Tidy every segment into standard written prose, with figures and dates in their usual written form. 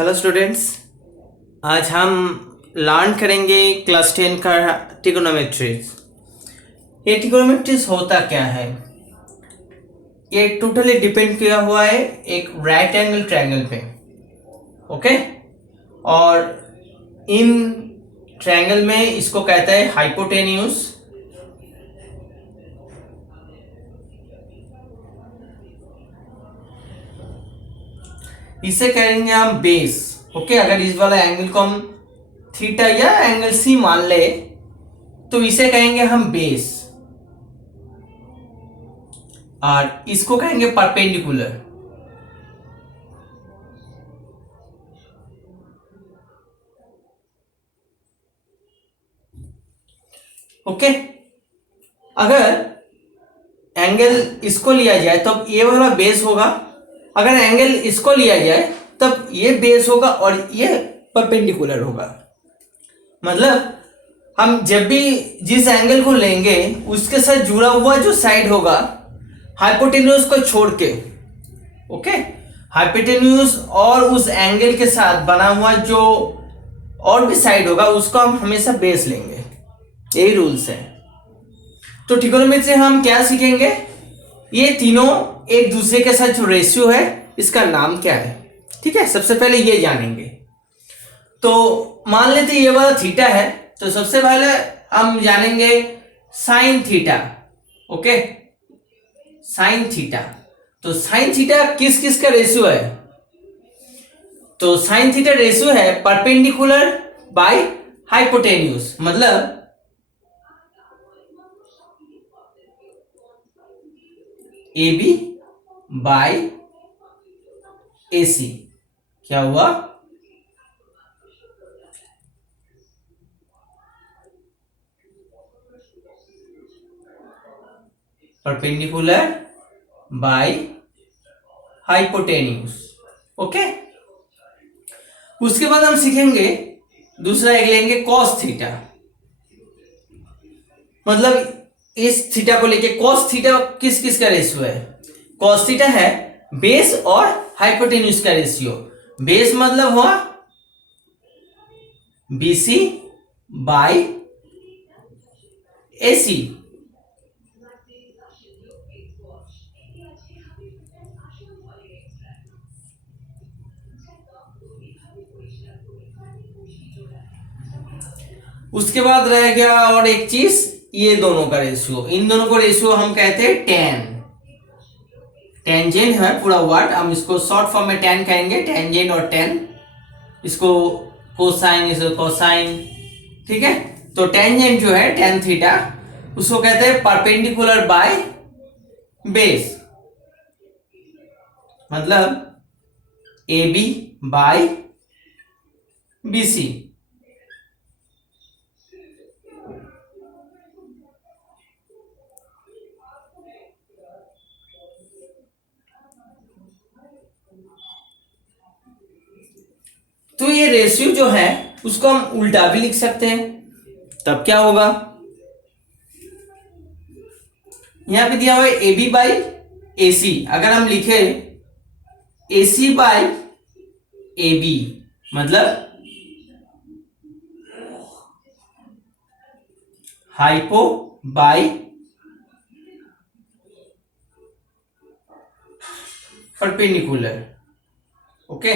Hello students, आज हम learn करेंगे क्लास 10 का ट्रिगोनोमेट्रीज। ये ट्रिगोनोमेट्रीज होता क्या है? ये टोटली डिपेंड किया हुआ है एक राइट एंगल ट्रायंगल पे। ओके, और इन ट्रायंगल में इसको कहता है हाइपोटेन्यूज, इसे कहेंगे हम बेस। ओके, अगर इस वाला एंगल को हम थीटा या एंगल सी मान ले तो इसे कहेंगे हम बेस, और इसको कहेंगे परपेंडिकुलर। ओके, अगर एंगल इसको लिया जाए तब ये वाला बेस होगा, अगर एंगल इसको लिया जाए तब ये बेस होगा और ये परपेंडिकुलर होगा। मतलब हम जब भी जिस एंगल को लेंगे उसके साथ जुड़ा हुआ जो साइड होगा हाइपोटेन्यूज को छोड़ के, ओके, हाइपोटेन्यूज और उस एंगल के साथ बना हुआ जो और भी साइड होगा उसको हम हमेशा बेस लेंगे। यही रूल्स है। तो ट्रिगोनोमेट्री हम क्या सीखेंगे? ये तीनों एक दूसरे के साथ जो रेशियो है इसका नाम क्या है। ठीक है, सबसे पहले ये जानेंगे। तो मान लेते ये वाला थीटा है, तो सबसे पहले हम जानेंगे sine theta. Okay, sine theta. तो साइन थीटा किस किस का रेशियो है? तो साइन थीटा रेशियो है परपेंडिकुलर बाय हाइपोटेन्यूज, मतलब ए बी बाय ए सी। क्या हुआ? Perpendicular by hypotenuse. ओके, उसके बाद हम सीखेंगे दूसरा एक लेंगे कॉस थीटा, मतलब इस थीटा को लेके कॉस थीटा किस किस का रेशियो है? कॉस थीटा है बेस और हाइपोटेन्यूज का रेशियो। बेस मतलब हुआ बीसी बाय एसी। उसके बाद रह गया और एक चीज, ये दोनों का रेशियो। इन दोनों को रेशियो हम कहते हैं टेन। टेंजेंट है पूरा वर्ड, हम इसको शॉर्ट फॉर्म में टेन कहेंगे। टेंजेंट और टेन, इसको कोसाइन, इसको कोसाइन। ठीक है, तो टेंजेंट जो है टेन थीटा उसको कहते हैं परपेंडिकुलर बाय बेस, मतलब A B by B C. तो ये रेशियो जो है उसको हम उल्टा भी लिख सकते हैं। तब क्या होगा? यहां पे दिया हुआ है ए बी बाई ए सी, अगर हम लिखे ए सी बाई ए बी, मतलब हाइपो बाई परपेंडिकुलर। ओके,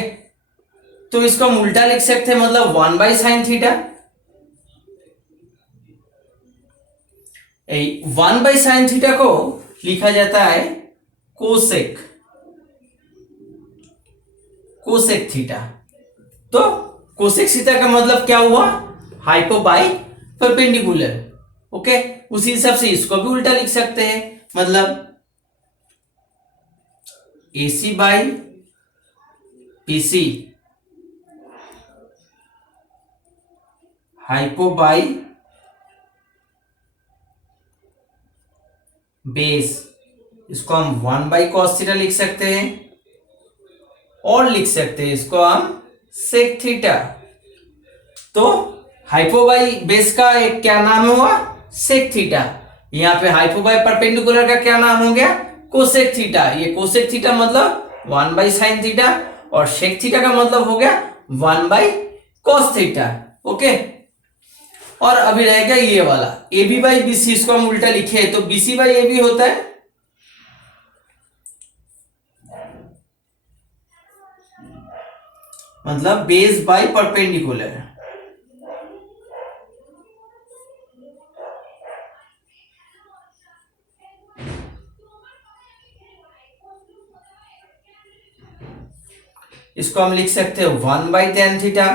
तो इसको हम उल्टा लिख सकते हैं, मतलब 1 by sine theta. 1 by sine theta को लिखा जाता है कोसेक, कोसेक थीटा। तो कोसेक थीटा का मतलब क्या हुआ? Hypo by perpendicular. ओके, उसी हिसाब से इसको भी उल्टा लिख सकते हैं, मतलब AC by PC hypo by base. इसको हम 1 बाई कॉस थीटा लिख सकते हैं, और लिख सकते हैं इसको हम सेक थीटा। तो हाइपो बाई बेस का एक क्या नाम हुआ? Sec theta. यहां पे हाइपो बाई परपेंडिकुलर का क्या नाम हो गया? Cosec theta. ये कोसेक थीटा मतलब 1 बाई साइन थीटा, और सेक थीटा का मतलब हो गया 1 बाई कॉस थीटा। ओके, और अभी रहेगा ये वाला A B by B C, इसको हम उल्टा लिखे तो B C by A B होता है, मतलब बेस बाई परपेंडिकुलर। इसको हम लिख सकते हैं 1 बाई टेन थीटा,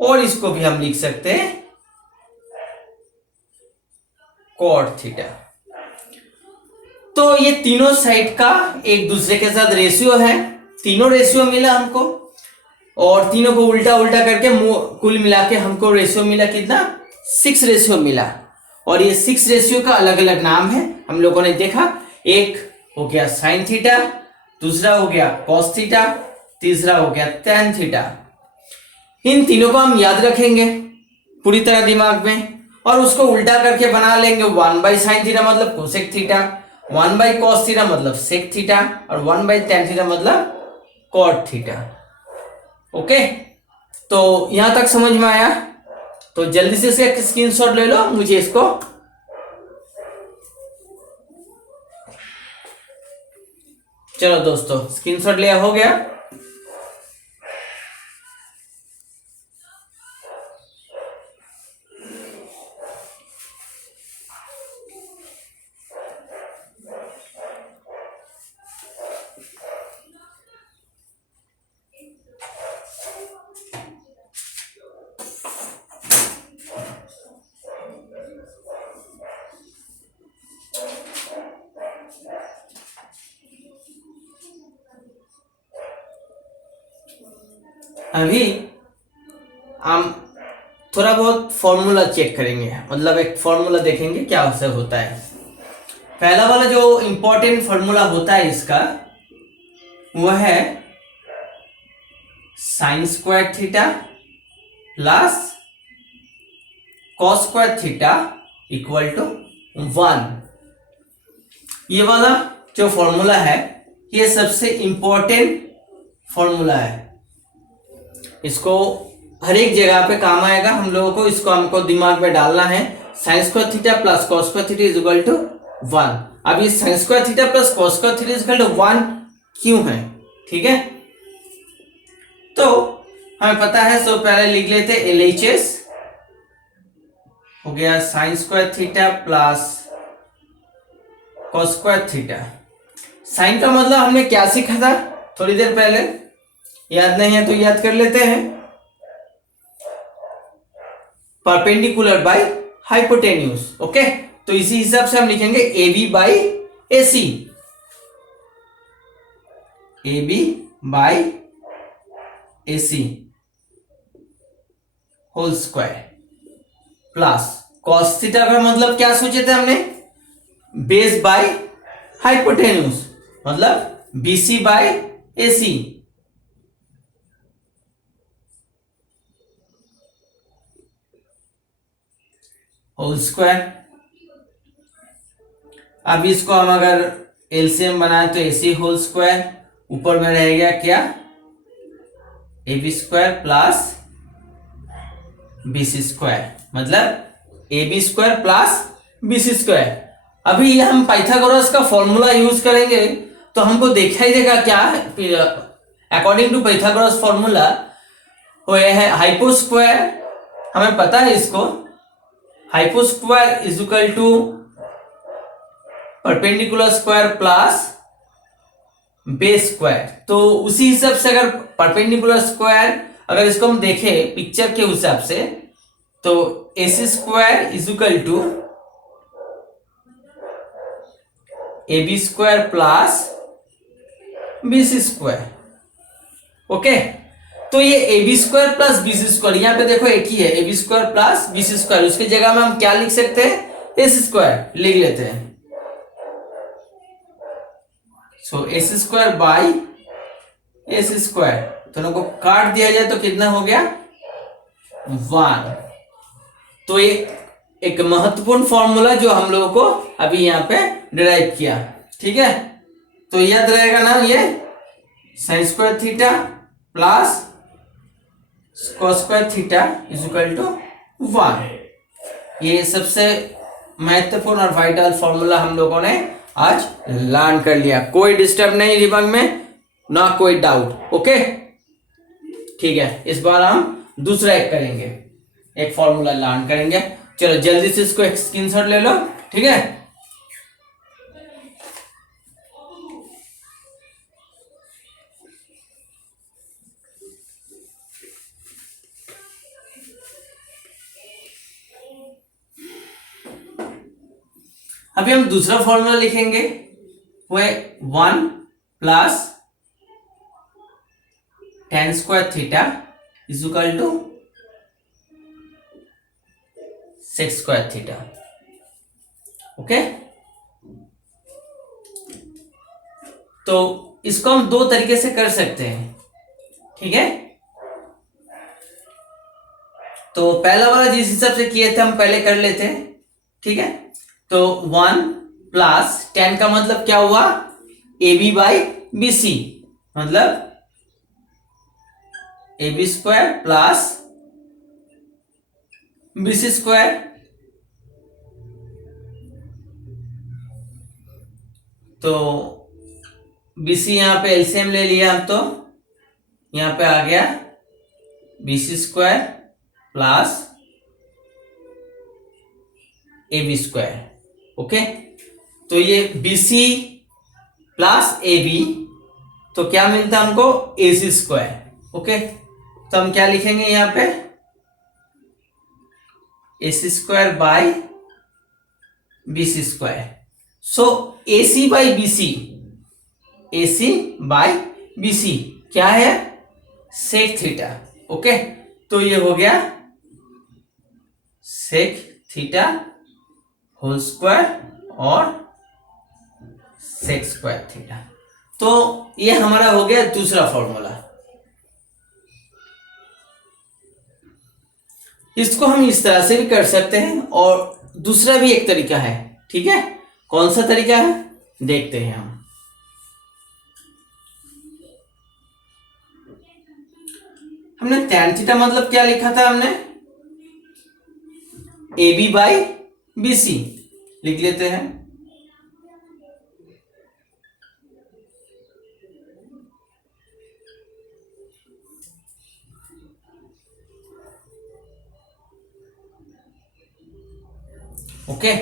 और इसको भी हम लिख सकते हैं कॉट थीटा। तो ये तीनों साइड का एक दूसरे के साथ रेशियो है, तीनों रेशियो मिला हमको, और तीनों को उल्टा उल्टा करके कुल मिला के हमको रेशियो मिला कितना, 6 रेशियो मिला। और ये 6 रेशियो का अलग अलग नाम है, हम लोगों ने देखा। एक हो गया साइन थीटा, दूसरा हो गया कॉस थीटा, तीसरा हो गया टैन थीटा। इन तीनों को हम याद रखेंगे पूरी तरह दिमाग में, और उसको उल्टा करके बना लेंगे 1 बाई साइन थीटा मतलब cosec theta, 1 by cos theta मतलब सेक थीटा, और 1 बाई टैन थीटा मतलब कॉट थीटा। ओके, तो यहां तक समझ में आया? तो जल्दी से इसका स्क्रीनशॉट ले लो, मुझे इसको चलो दोस्तों स्क्रीनशॉट लिया, हो गया। अभी हम थोड़ा बहुत फॉर्मूला चेक करेंगे, मतलब एक फॉर्मूला देखेंगे क्या उससे होता है। पहला वाला जो इंपॉर्टेंट फॉर्मूला होता है इसका, वह है sine square theta plus cos square theta equal to 1। ये वाला जो फॉर्मूला है ये सबसे इंपॉर्टेंट फॉर्मूला है, इसको हर एक जगह पे काम आएगा हम लोगों को, इसको हमको दिमाग में डालना है। Sine square theta plus cos square theta is equal to 1। अब ये sine square theta plus cos square theta is equal to 1 क्यों है, ठीक है? तो हमें पता है, तो पहले लिख लेते LHS हो गया sine square theta plus cos square theta. Sine का मतलब हमने क्या सीखा था थोड़ी देर पहले, याद नहीं है तो याद कर लेते हैं, परपेंडिकुलर बाय हाइपोटेन्यूज। ओके, तो इसी हिसाब से हम लिखेंगे AB by AC, AB by AC whole square plus cos theta का मतलब क्या सोचे थे हमने, बेस बाय हाइपोटेन्यूज मतलब BC by AC whole square. अब इसको हम अगर एलसीएम बनाए तो AC होल स्क्वायर, ऊपर में रहेगा क्या, AB square plus BC square, मतलब AB square plus BC square. अभी ये हम पाइथागोरस का फॉर्मूला यूज करेंगे तो हमको दिखाई देगा क्या, अकॉर्डिंग टू पाइथागोरस फॉर्मूला वो है हाइपो स्क्वायर, हमें पता है इसको, hypo square is equal to perpendicular square plus base square. तो उसी हिसाब से अगर परपेंडिकुलर स्क्वायर अगर इसको हम देखें पिक्चर के हिसाब से, तो AC square is equal to AB square plus BC square. Okay, तो ये AB square plus BC square, यहाँ पे देखो एक ही है, AB square plus BC square, उसकी जगह में हम क्या लिख सकते हैं, AC स्क्वायर लिख लेते हैं। सो AC square by AC square, दोनों को काट दिया जाए तो कितना हो गया, 1। तो एक महत्वपूर्ण फॉर्मूला जो हम लोगों को अभी यहाँ पे डिराइव किया, ठीक है? तो याद रहेगा ना, ये sine square theta plus cos square theta is equal to 1। ये सबसे महत्वपूर्ण और वाइटल फॉर्मूला हम लोगों ने आज लर्न कर लिया। कोई डिस्टर्ब नहीं दिमाग में, ना कोई डाउट। ओके ठीक है, इस बार हम दूसरा एक करेंगे, एक फॉर्मूला लर्न करेंगे। चलो जल्दी से इसको एक स्क्रीनशॉट ले लो। ठीक है, अभी हम दूसरा फॉर्मूला लिखेंगे, वो है 1 plus tan square theta is equal to sec square theta. Okay, तो इसको हम दो तरीके से कर सकते हैं। ठीक है, तो पहला वाला जिस हिसाब से किए थे हम पहले कर लेते हैं। ठीक है, तो 1 प्लस tan का मतलब क्या हुआ, A B by B C, मतलब A B square plus B C square. तो बी सी यहां पे एलसीएम ले लिया हम, तो यहां पे आ गया B C square plus A B square. Okay, तो ये B C plus A B, तो क्या मिलता है हमको, ए सी स्क्वायर। ओके, तो हम क्या लिखेंगे यहां पे, A C square by B C square. So A C by B C, A C by B C क्या है, सेक थीटा। ओके, तो ये हो गया सेक थीटा होल स्क्वायर और सेक स्क्वायर थीटा। तो ये हमारा हो गया दूसरा फॉर्मूला। इसको हम इस तरह से भी कर सकते हैं और दूसरा भी एक तरीका है। ठीक है, कौन सा तरीका है देखते हैं हम। हमने tan थीटा मतलब क्या लिखा था, हमने A B by B C लिख लेते हैं। ओके,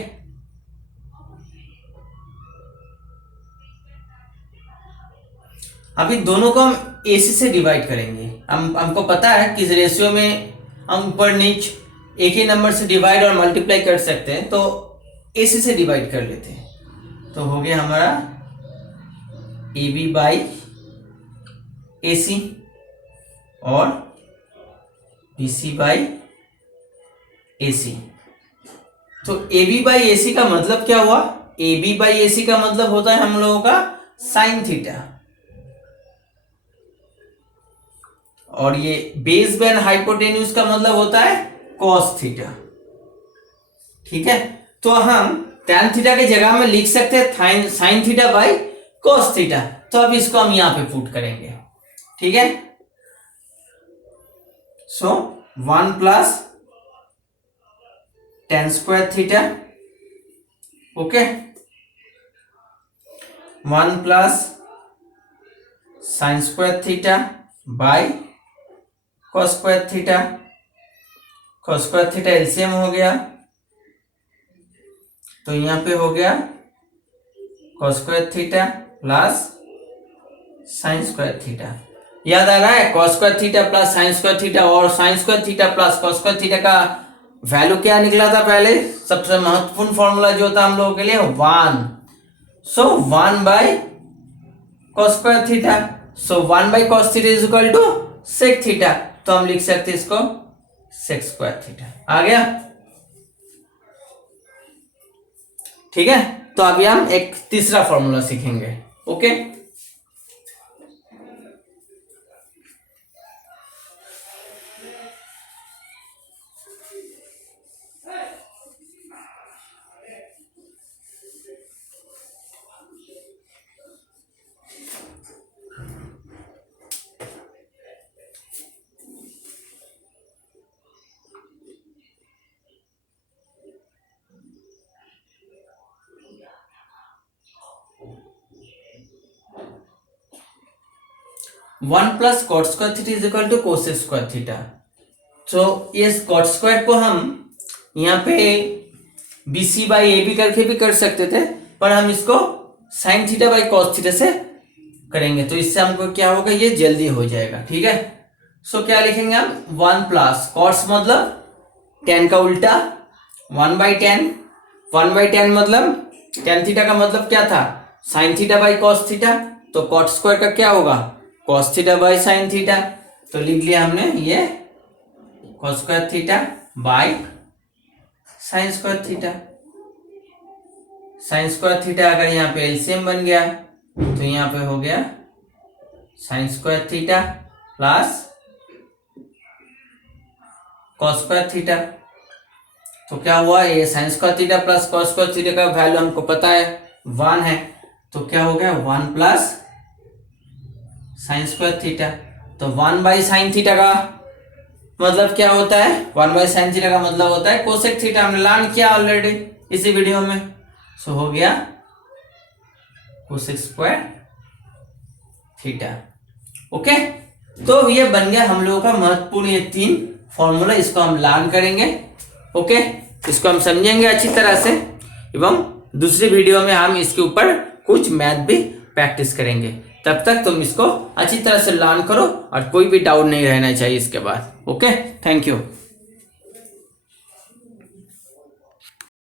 अभी दोनों को हम एसी से डिवाइड करेंगे। हमको पता है किस रेशियो में हम ऊपर नीच एक ही नंबर से डिवाइड और मल्टीप्लाई कर सकते हैं, तो एसी से डिवाइड कर लेते हैं। तो हो गया हमारा ए बी बाई ए सी और बी सी बाई ए सी। तो ए बी बाई ए सी का मतलब क्या हुआ, ए बी बाई ए सी का मतलब होता है हम लोगों का साइन थीटा, और ये बेस बेन हाइपोटेन्यूज का मतलब होता है कॉस थीटा। ठीक है, तो हम tan थीटा के जगह में लिख सकते हैं sine theta by cos theta. तो अब इसको हम यहां पे पुट करेंगे। ठीक है, so 1 plus tan square theta, okay, 1 plus sine square theta by cos square theta. Cos square theta LCM हो गया, तो यहां पे हो गया cos square theta plus sine square theta. याद आ रहा है, cos square theta plus sine square theta और sine square theta plus cos square theta का वैल्यू क्या निकला था पहले, सबसे महत्वपूर्ण फॉर्मूला जो था हम लोगों के लिए 1। So 1 by cos square theta, so 1 by cos theta is equal to sec theta. तो हम लिख सकते हैं इसको सेक स्क्वायर थीटा। आ गया, ठीक है। तो अभी हम एक तीसरा फॉर्मूला सीखेंगे। ओके, 1 प्लस cot square theta is equal to cosec square theta. तो ये कॉट स्क्वायर को हम यहाँ पे BC बाई ए बी करके भी कर सकते थे, पर हम इसको sine theta by cos theta से करेंगे, तो इससे हमको क्या होगा, ये जल्दी हो जाएगा। ठीक है, सो क्या लिखेंगे हम, 1 प्लस कॉट्स मतलब tan का उल्टा 1/tan, 1/tan मतलब tan थीटा का मतलब क्या था, sine theta by cos theta, तो कॉट स्क्वायर का क्या होगा, cos theta by sine theta. तो लिख लिया हमने ये cos square theta by sine square theta. Sign square theta अगर यहाँ पे एलसीएम बन गया तो यहाँ पे हो गया sine square theta plus cos square theta. तो क्या हुआ, ये sine square theta plus cos square theta का वैल्यू हमको पता है 1 है, तो क्या हो गया 1 प्लस साइन स्क्वायर थीटा। तो 1 बाई साइन थीटा का मतलब क्या होता है, 1 बाई साइन थीटा का मतलब होता है कोसेक थीटा, हमने लर्न किया ऑलरेडी इसी वीडियो में। सो हो गया कोसेक स्क्वायर थीटा। ओके, तो ये बन गया हम लोगों का महत्वपूर्ण ये 3 फॉर्मूला, इसको हम लर्न करेंगे। ओके, इसको हम समझेंगे अच्छी तरह से, एवं दूसरी वीडियो में हम इसके ऊपर कुछ मैथ भी प्रैक्टिस करेंगे। तब तक तुम इसको अच्छी तरह से लर्न करो और कोई भी डाउट नहीं रहना चाहिए इसके बाद। Okay, thank you.